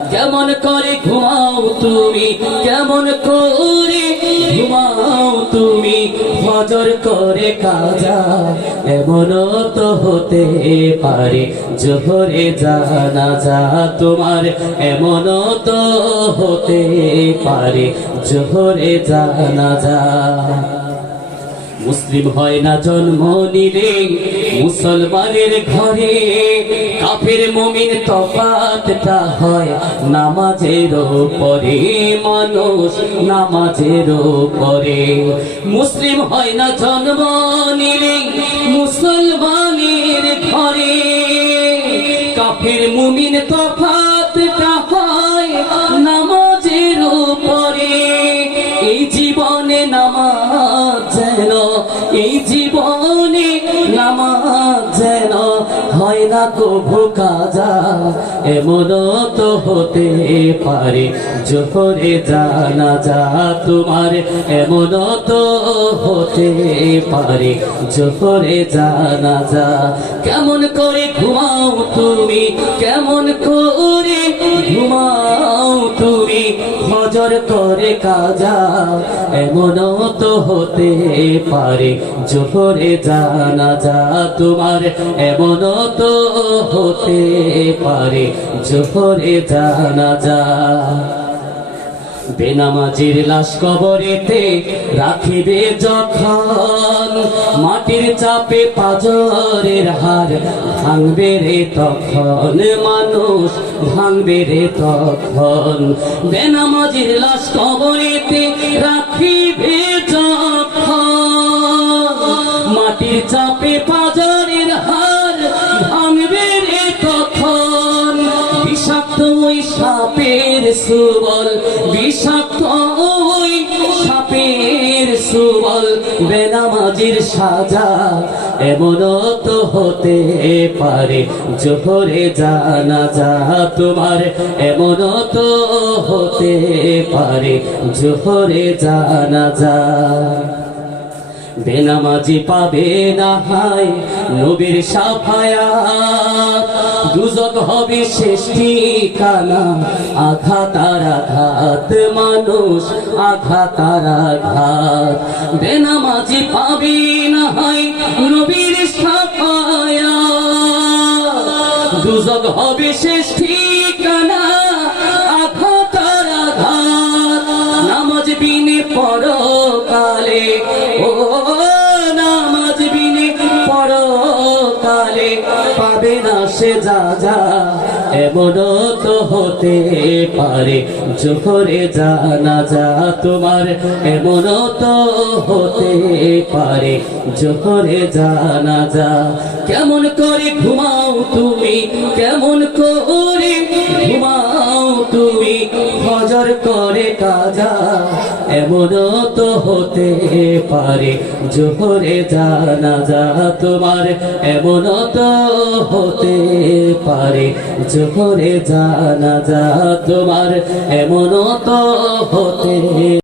কেমন করে ঘুমাও তুমি, কেমন করে ঘুমাও তুমি, ফজর করে কাজা। এমনও তো হতে পারে জোহরে জানাজা তোমার, এমনও তো হতে পারে জোহরে জানাজা। মুসলিম হয় না জন্ম নিলে মুসলমানের ঘরে, কাফের মুমিন তফাতটা হয় নামাজের পরে, মানুষ নামাজের পরে। মুসলিম হয় না জন্ম নিলে মুসলমানের ঘরে, কাফের মুমিন তফাতটা হয় নামাজের পরে। এই জীবনে নামাজ যেন, এই জীবনে নামাজ যেন হয় না কভু কাজা। এমনও তো হতে পারে জোহরে জানাজা তোমার, এমনও তো হতে পারে জোহরে জানাজা। কেমন করে ঘুমাও তুমি, কেমন করে ঘুমাও তুমি, ফজর করে কাজা। এমনও তো হতে পারে জোহরে জানাজা তোমার, এমনও তো হতে পারে জোহরে জানাজা। বেনামাজির লাশ কবরেতে রাখিবে যখন, মাটির চাপে পাজরের হার ভাঙবে রে তখন, মানুষ ভাঙবে রে তখন। বেনামাজির লাশ কবরেতে রাখিবে যখন, মাটির চাপে পাজরের হার ভাঙবে রে তখন। বিষাক্ত ওই সাপের সুবল, বিষাক্ত ওই সাপের সুবল, বেনামাজির সাজা। এমনও তো হতে পারে জোহরে জানাজা তোমার, এমনও তো হতে পারে জোহরে জানাজা। বেনামাজি পাবে না হায় নবীর শাফায়াত, দুজক হবে শেষ ঠিকানা। আঘাত আর আঘাত মানুষ, আঘাত আর আঘাত। বেনামাজি পাবে না হায় নবীর শাফায়াত, দুজক হবে শেষ ঠিকানা। আঘাত আর আঘাত। নামাজ বিনে পরকালে, ও নামাজ বিনে পরকালে পাবে না সে যা। এমনও তো হতে পারে জোহরে জানাজা তোমার, এমনও তো হতে পারে জোহরে জানাজা। কেমন করে ঘুমাও তুমি, কেমন করে ঘুমাও তুমি, ফজর করে কাজা। এমনও তো হতে পারে জোহরে জানাজা তোমার, এমনও তো হতে পারে জোহরে জানাজা তোমার, এমনও তো হতে